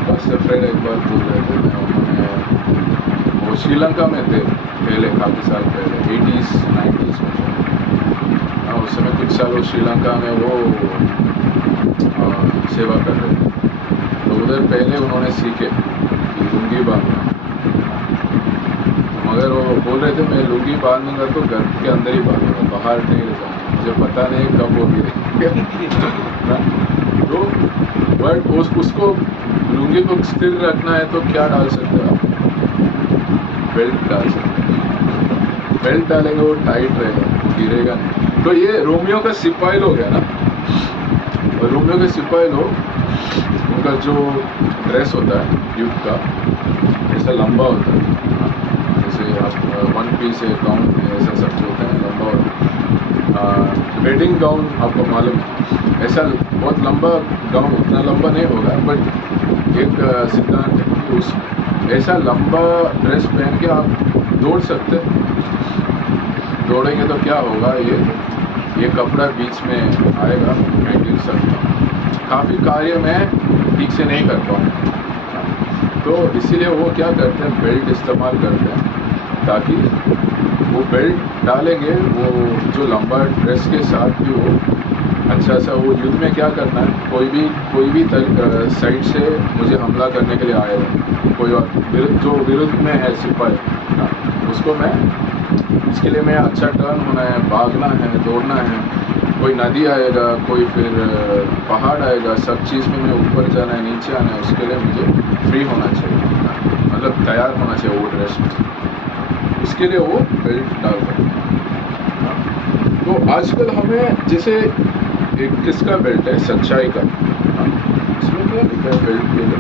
पास्टर फ्रेंड एक बार बोल रहे थे, उन्होंने वो श्रीलंका में थे पहले, काफ़ी साल पहले, 80s 90s में। हाँ, उस समय कुछ साल वो श्रीलंका में वो सेवा कर रहे थे। तो उधर पहले उन्होंने सीखे कि लुंगी बांधना, मगर वो बोल रहे थे मैं लुंगी बांधूंगा तो घर के अंदर ही बांधूंगा, बाहर नहीं ले जाऊँगा, मुझे पता नहीं कब वो गिरेगी। तो बट उसको लुंगी को स्थिर रखना है तो क्या डाल सकते हो आप? बेल्ट डाल सकते हैं। बेल्ट डालेंगे वो टाइट रहेगा, गिरेगा नहीं। तो ये रोमियो का सिपाही लोग है ना, और रोमियो के सिपाही लोग, उनका जो ड्रेस होता है युद्ध का, ऐसा लंबा होता है, जैसे आप वन पीस है, गाउन है, ऐसा सब जो होता है लंबा होता है। वेडिंग गाउन आपको मालूम है, ऐसा बहुत लंबा गाउन, उतना लंबा नहीं होगा, बट एक सिद्धांत है कि उस ऐसा लंबा ड्रेस पहन के आप दौड़ सकते हैं। दौड़ेंगे तो क्या होगा, ये कपड़ा बीच में आएगा, मैं गिर सकता हूँ, काफ़ी कार्य मैं ठीक से नहीं कर पाऊँगा। तो इसीलिए वो क्या करते हैं, बेल्ट इस्तेमाल करते हैं, ताकि वो बेल्ट डालेंगे, वो जो लंबा ड्रेस के साथ भी वो अच्छा सा, वो युद्ध में क्या करना है, कोई भी साइड से मुझे हमला करने के लिए आएगा, कोई और जो विरुद्ध में है सिपाही, उसको मैं इसके लिए मैं अच्छा टर्न होना है, भागना है, दौड़ना है, कोई नदी आएगा, कोई फिर पहाड़ आएगा, सब चीज़ में मैं ऊपर जाना है, नीचे आना है, उसके लिए मुझे फ्री होना चाहिए, मतलब तैयार होना चाहिए वो ड्रेस में। इसके लिए वो बेल्ट डालते हैं। तो आजकल हमें जैसे एक किसका बेल्ट है, सच्चाई का, इसमें क्या लिखा है बेल्ट के लिए,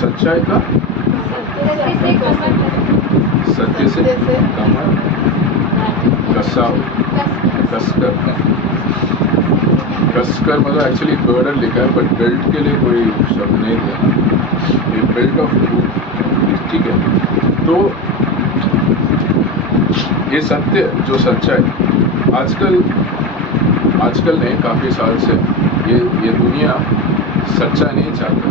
सच्चाई का, सत्य से कमर कसकर मतलब एक्चुअली गर्डर लिखा है, बट बेल्ट के लिए कोई शब्द नहीं दिया, ये बेल्ट ऑफ ट्रूथ, ठीक है। तो ये सत्य जो सच्चाई आजकल नहीं, काफ़ी साल से ये दुनिया सच्चाई नहीं चाहता,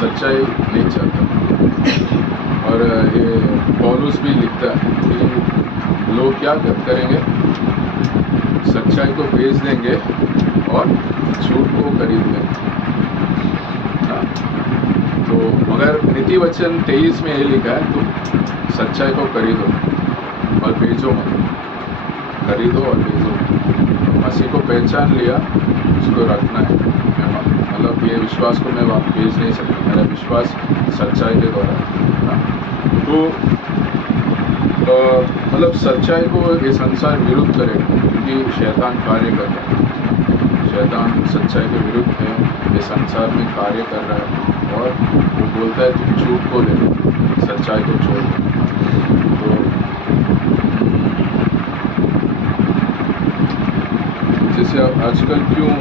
सच्चाई नहीं चाहता। और ये पौलुस भी लिखता है कि लोग क्या करेंगे, सच्चाई को बेच देंगे और झूठ को खरीद लेंगे। तो मगर नीति वचन 23 में ये लिखा है, तो सच्चाई को खरीदो और बेचो मत, खरीदो और बेचो। मसीह को पहचान लिया, उसको रखना है, मतलब ये विश्वास को मैं बेच नहीं सकता, मेरा विश्वास सच्चाई के द्वारा है। तो मतलब सच्चाई को ये संसार विरुद्ध करेगा, क्योंकि शैतान कार्य कर रहा है, शैतान सच्चाई के विरुद्ध है, ये संसार में कार्य कर रहा है, और वो बोलता है तुम झूठ को ले लो, सच्चाई को छोड़ दो। तो जैसे आजकल क्यों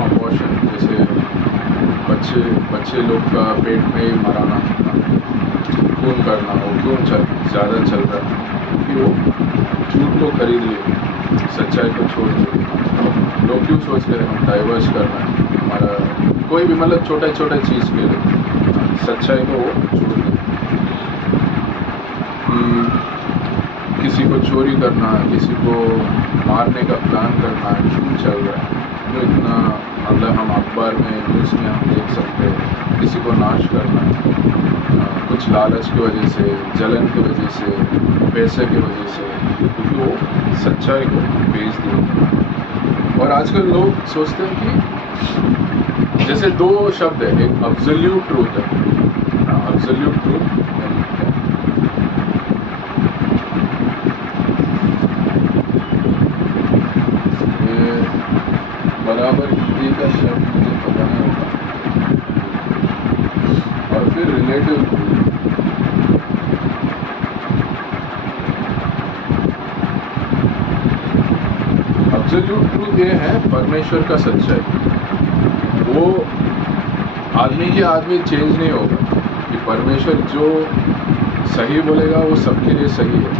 अबॉर्शन, जैसे बच्चे लोग का पेट में ही मराना, खून करना, वो क्यों ज़्यादा चल रहा है, क्योंकि वो झूठ को खरीद लिए, सच्चाई को छोड़ दिए। लोग क्यों सोच रहे हैं हम डाइवर्स करना है हमारा, कोई भी मतलब छोटा चीज़ के लिए सच्चाई को वो छोड़ दिए। किसी को चोरी करना, किसी को मारने का प्लान करना क्यों चल रहा है, जो इतना मतलब हम अखबार में, न्यूज़ में हम देख सकते हैं, किसी को नाश करना, कुछ लालच की वजह से, जलन की वजह से, पैसे की वजह से, क्योंकि वो सच्चाई को बेच दिए। और आजकल लोग सोचते हैं कि जैसे दो शब्द है, एक एब्सोल्यूट ट्रूथ है, एब्सोल्यूट ट्रूथ, बराबर ये का शब्द मुझे पता नहीं होगा, और फिर रिलेटिव ट्रूथ। एब्सोल्यूट ट्रूथ ये है परमेश्वर का सच्चाई, वो आदमी के आदमी चेंज नहीं होगा, कि परमेश्वर जो सही बोलेगा वो सबके लिए सही है,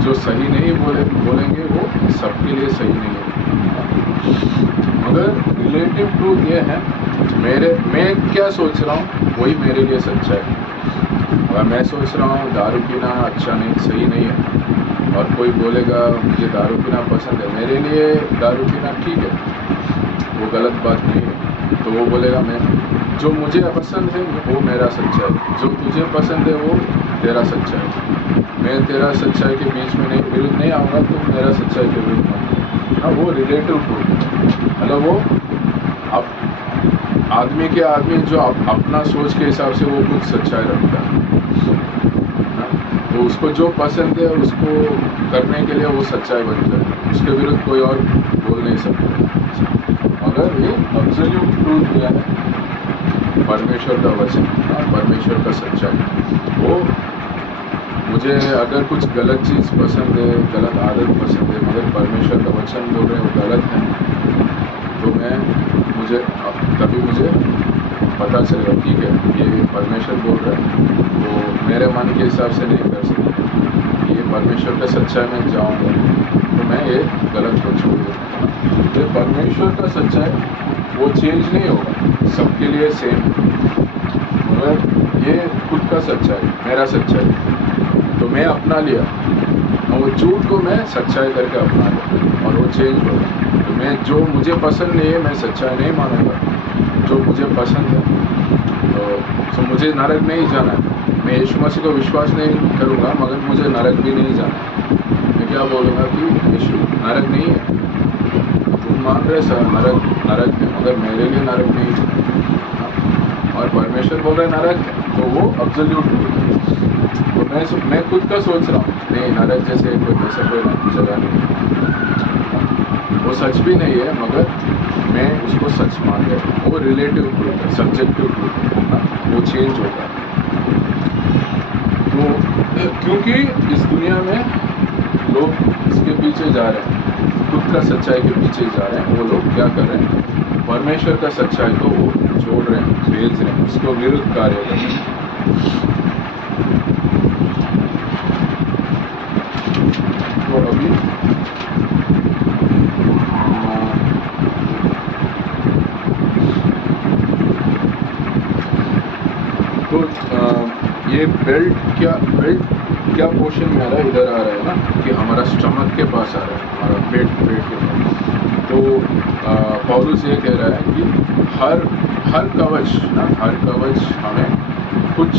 जो सही नहीं बोलेंगे वो सबके लिए सही नहीं है। मगर रिलेटिव ट्रूथ ये है, मैं क्या सोच रहा हूँ वही मेरे लिए सच्चा है। अगर मैं सोच रहा हूँ दारू पीना अच्छा नहीं, सही नहीं है, और कोई बोलेगा मुझे दारू पीना पसंद है, मेरे लिए दारू पीना ठीक है, वो गलत बात नहीं है। तो वो बोलेगा मैं जो मुझे पसंद है वो मेरा सच्चा है, जो तुझे पसंद है वो तेरा सच्चा है। मैं तेरा सच्चाई के बीच में नहीं, विरुद्ध नहीं आऊँगा, तो मेरा सच्चाई के विरुद्ध आऊँगा। वो रिलेटिव ट्रूथ है, मतलब वो अब आदमी के आदमी जो अपना सोच के हिसाब से वो कुछ सच्चाई रखता है, तो उसको जो पसंद है उसको करने के लिए वो सच्चाई बनता है, उसके विरुद्ध कोई और बोल नहीं सकता। अगर ये एब्सोल्यूट ट्रूथ क्या है, परमेश्वर का वचन, परमेश्वर का सच्चाई, वो मुझे अगर कुछ गलत चीज़ पसंद है, गलत आदत पसंद है, मगर परमेश्वर का वचन बोल रहे हैं वो गलत है, तो मुझे पता चलेगा ठीक है ये परमेश्वर बोल रहा है, तो मेरे मन के हिसाब से नहीं कर सकते, ये परमेश्वर का सच्चाई में जाऊँगा, तो मैं ये गलत को छोड़ दूँगा। ये परमेश्वर का सच्चाई वो चेंज नहीं होगा, सबके लिए सेम, मगर ये खुद का सच्चाई, मेरा सच्चाई, तो मैं अपना लिया, और वो झूठ को मैं सच्चाई करके अपना लिया, और वो चेंज होगा। तो मैं जो मुझे पसंद नहीं है मैं सच्चाई नहीं मानूंगा, जो मुझे पसंद है तो तो मुझे नरक नहीं जाना है, मैं यीशु मसीह को विश्वास नहीं करूँगा मगर मुझे नरक भी नहीं जाना है। मैं क्या बोलूँगा कि यीशु नरक नहीं है, तुम मान रहे सर नरक है मगर मेरे लिए नरक नहीं है, और परमेश्वर बोल रहे नरक है, तो वो अब्सोल्यूट है। तो मैं खुद का सोच रहा हूँ नहीं नरक जैसे कोई वैसा कोई जगह नहीं है, वो सच भी नहीं है मगर मैं उसको सच मान रहा हूँ। वो रिलेटिव ट्रूथ है, सब्जेक्टिव ट्रूथ है, वो चेंज होता है। तो क्योंकि इस दुनिया में लोग इसके पीछे जा रहे हैं, खुद का सच्चाई के पीछे जा रहे हैं, वो लोग क्या कर रहे हैं, परमेश्वर का सच्चाई को वो छोड़ रहे हैं, भेज रहे हैं, उसको विरुद्ध कार्य कर रहे हैं। तो अभी तो ये बेल्ट क्या पोर्शन में आ रहा है, इधर आ रहा है ना, कि हमारा स्टमक के पास आ रहा है, हमारा पेट के पास। तो पौलुस ये कह रहा है कि हर कवच हमें कुछ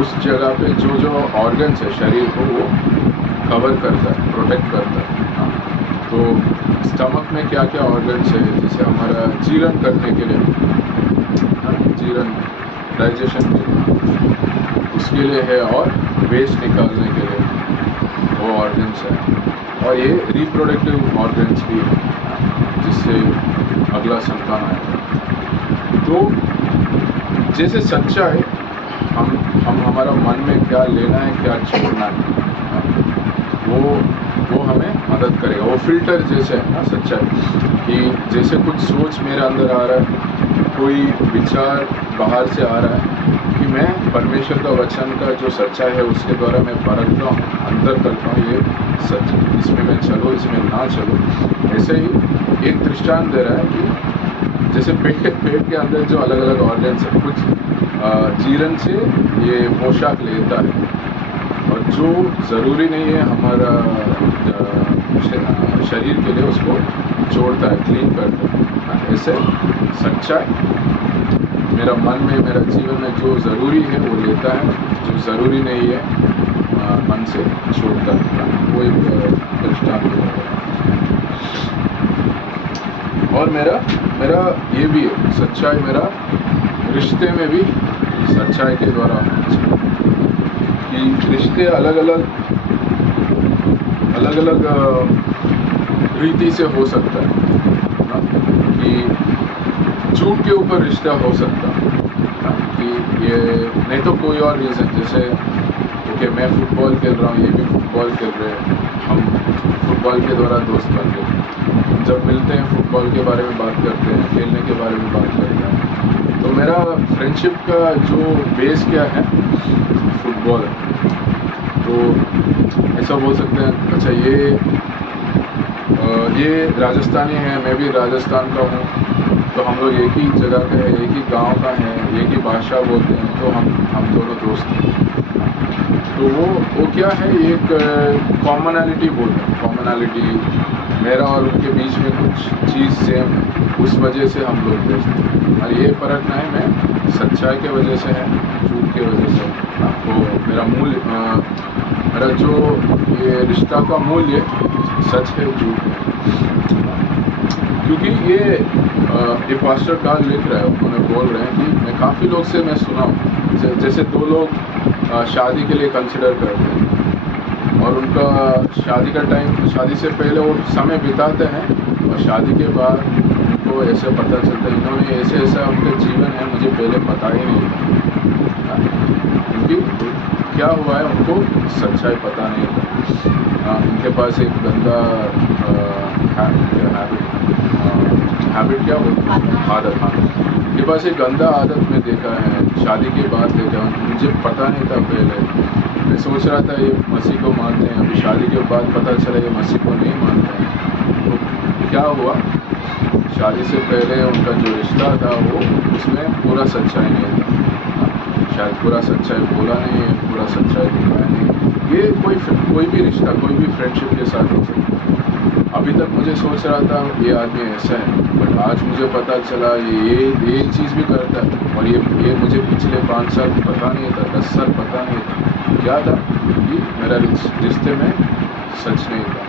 उस जगह पे जो ऑर्गन्स है शरीर को वो कवर करता है, प्रोटेक्ट करता है। हाँ, तो स्टमक में क्या क्या ऑर्गन्स है, जैसे हमारा जीर्ण करने के लिए, जीर्ण डाइजेशन के लिए उसके लिए है, और वेस्ट निकालने के लिए वो ऑर्गन्स है, और ये रिप्रोडक्टिव ऑर्गन्स भी है जिससे अगला संतान आएगा। तो जैसे सच्चाई हम हमारा मन में क्या लेना है क्या छोड़ना है, वो हमें मदद करेगा। वो फिल्टर जैसे है ना सच्चाई, कि जैसे कुछ सोच मेरे अंदर आ रहा है, कोई विचार बाहर से आ रहा है, कि मैं परमेश्वर का वचन का जो सच्चाई है उसके द्वारा मैं परखता हूँ, अंतर करता हूँ, ये सच, इसमें मैं चलो इसमें ना चलो। ऐसे ही एक दृष्टांत दे रहा है कि जैसे पेट के अंदर जो अलग अलग ऑर्गन्स है, कुछ जीर्ण से ये पोशाक लेता है, और जो ज़रूरी नहीं है हमारा शरीर के लिए उसको छोड़ता है, क्लीन करता है। ऐसे सच्चाई मेरा मन में, मेरा जीवन में जो ज़रूरी है वो लेता है, जो ज़रूरी नहीं है मन से छोड़ता है। वो एक दृष्टांत है। और मेरा ये भी है सच्चाई, मेरा रिश्ते में भी सच्चाई के द्वारा होना चाहिए, कि रिश्ते अलग अलग रीति से हो सकता है ना, कि झूठ के ऊपर रिश्ता हो सकता है ना, कि ये नहीं तो कोई और रीज़न, जैसे ओके मैं फुटबॉल खेल रहा हूँ, ये भी फुटबॉल खेल रहे हैं, हम फुटबॉल के द्वारा दोस्त बन गए, जब मिलते हैं फुटबॉल के बारे में बात करते हैं, खेलने के बारे में बात करते हैं। तो मेरा फ्रेंडशिप का जो बेस क्या है, फुटबॉल है। तो ऐसा बोल सकते हैं, अच्छा ये राजस्थानी है, मैं भी राजस्थान का हूँ, तो हम लोग एक ही जगह के हैं, एक ही गांव का है, एक ही भाषा बोलते हैं, तो हम दोनों दोस्त हैं। तो वो क्या है, एक कॉमनैलिटी बोलते हैं, कॉमनैलिटी मेरा और उनके बीच में कुछ चीज़ सेम है, उस वजह से हम लोग दोस्त हैं। और ये फर्क नहीं मैं सच्चाई के वजह से है, झूठ के वजह से। तो मेरा जो ये रिश्ता का मूल्य सच है, झूठ है। क्योंकि ये पास्टर कार्ल लिख रहा है, उन्होंने बोल रहे हैं कि मैं काफ़ी लोग से मैं सुना हूँ, जैसे दो लोग शादी के लिए कंसिडर करते हैं, और उनका शादी का टाइम, शादी से पहले वो समय बिताते हैं, और शादी के बाद उनको ऐसे पता चलता है इन्होंने ऐसा उनका जीवन है, मुझे पहले पता ही नहीं था। क्योंकि क्या हुआ है, उनको सच्चाई पता नहीं था। उनके पास एक गंदा हैबिट क्या बोलते हैं, आदत। हाँ, उनके पास एक गंदा आदत में देखा है, शादी के बाद देखा, मुझे पता नहीं था पहले। मैं सोच रहा था ये मसीह को मानते हैं, अभी शादी के बाद पता चला ये मसीह को नहीं मानते हैं। तो क्या हुआ, शादी से पहले उनका जो रिश्ता था वो उसमें पूरा सच्चाई नहीं था, शायद पूरा सच्चाई बोला नहीं है, पूरा सच्चाई दिखाया नहीं। ये कोई भी रिश्ता, कोई भी फ्रेंडशिप के साथ हो सकता है। अभी तक मुझे सोच रहा था ये आदमी ऐसा है, बट आज मुझे पता चला ये चीज़ भी करता है। और ये मुझे पिछले 5 साल पता नहीं था, 10 साल पता नहीं था। क्या था कि मेरा रिश्ते में सच नहीं था।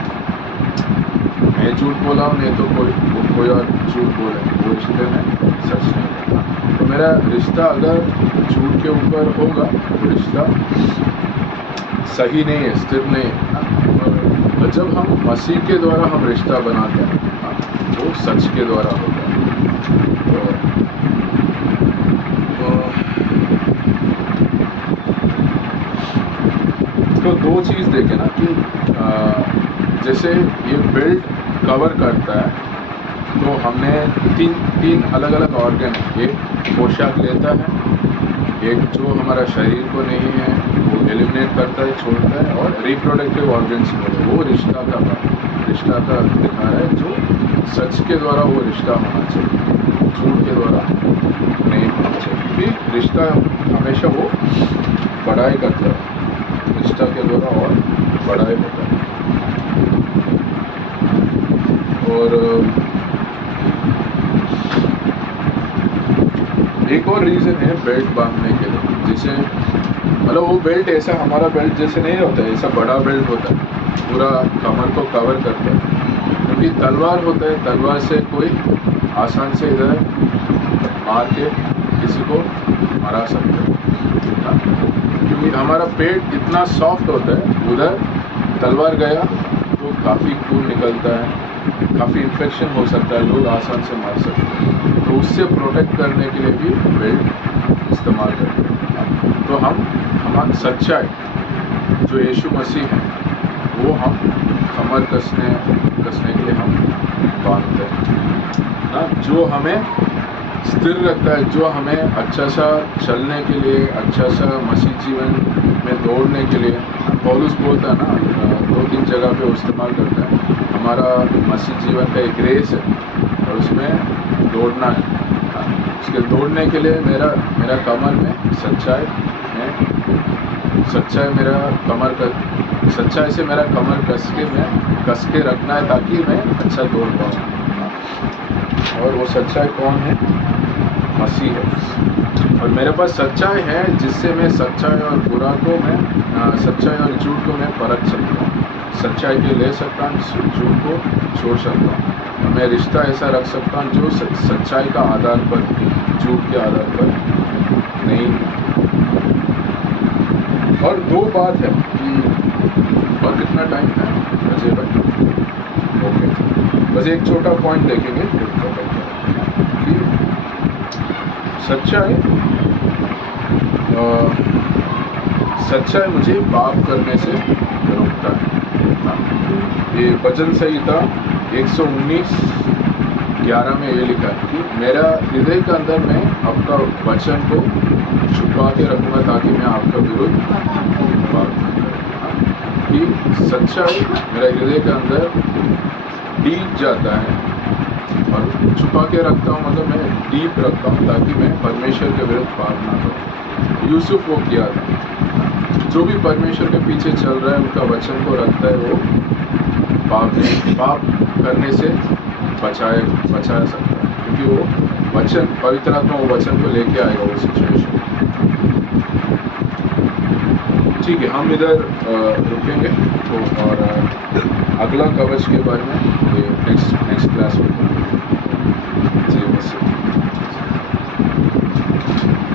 मैं झूठ बोला हूँ, नहीं तो कोई और झूठ बोले, वो रिश्ते में सच नहीं था। तो मेरा रिश्ता अगर झूठ के ऊपर होगा तो रिश्ता सही नहीं है, स्थिर नहीं है। और जब हम मसीह के द्वारा हम रिश्ता बनाते हैं वो सच के द्वारा होता है। तो दो चीज़ देखें ना कि जैसे ये बेल्ट कवर करता है, तो हमने तीन अलग अलग ऑर्गन है। एक पोशाक लेता है, एक जो हमारा शरीर को नहीं है वो एलिमिनेट करता है, छोड़ता है, और रिप्रोडक्टिव ऑर्गन्स में वो रिश्ता का दिखा रहा है जो सच के द्वारा वो रिश्ता होना चाहिए, झूठ के द्वारा नहीं होना चाहिए। क्योंकि रिश्ता हमेशा वो बढ़ाई करता है, रिश्ता के द्वारा और बढ़ाई होता है। और एक और रीज़न है बेल्ट बांधने के लिए। जैसे मतलब वो बेल्ट ऐसा हमारा बेल्ट जैसे नहीं होता है, ऐसा बड़ा बेल्ट होता है, पूरा कमर को कवर करता है। क्योंकि तलवार होता है, तलवार से कोई आसान से इधर मार के किसी को मरा सकता है। क्योंकि हमारा पेट इतना सॉफ्ट होता है, उधर तलवार गया तो काफ़ी खून निकलता है, काफ़ी इन्फेक्शन हो सकता है, लोग आसान से मर सकते हैं। तो उससे प्रोटेक्ट करने के लिए भी बेल्ट इस्तेमाल करते हैं। तो हमारी सच्चाई जो यीशु मसीह है वो हम कमर कसने के लिए हम बांधते हैं ना, जो हमें स्थिर रखता है, जो हमें अच्छा सा चलने के लिए, अच्छा सा मसीह जीवन में दौड़ने के लिए। पौलुस बोलता है ना, 2-3 जगह पे इस्तेमाल करता है, हमारा मसीह जीवन का एक रेस है और उसमें दौड़ना है। उसके दौड़ने के लिए मेरा कमर में सच्चाई से मेरा कमर कस के रखना है ताकि मैं अच्छा दौड़ पाऊँ। और वो सच्चाई कौन है? मसीह है। और मेरे पास सच्चाई है जिससे मैं सच्चाई और बुरा को सच्चाई और झूठ को मैं परख सकता हूँ, सच्चाई के ले सकता हूँ, झूठ को छोड़ सकता हूँ। मैं रिश्ता ऐसा रख सकता हूँ जो सच्चाई का आधार पर, झूठ के आधार पर नहीं। और दो बात है कि और कितना टाइम है अजय भाई? ओके, बस एक छोटा पॉइंट देखेंगे कि सच्चाई मुझे पाप करने से रोकता है। ये भजन संहिता 119:11 में ये लिखा है कि मेरा हृदय के अंदर मैं आपका वचन को छुपा के रखूँगा ताकि मैं आपका विरुद्ध पाप न करूँ। कि सच्चाई मेरा हृदय के अंदर डीप जाता है और छुपा के रखता हूँ, मतलब मैं डीप रखता हूँ ताकि मैं परमेश्वर के विरुद्ध पाप ना करूँ। यूसुफ वो किया था, जो भी परमेश्वर के पीछे चल रहा है उनका वचन को रखता है, वो पाप करने से बचा सकता है, क्योंकि वो वचन, पवित्र आत्मा वो वचन को लेके आएगा वो सिचुएशन। ठीक है, हम इधर रुकेंगे तो, और अगला कवच के बारे में नेक्स्ट क्लास में।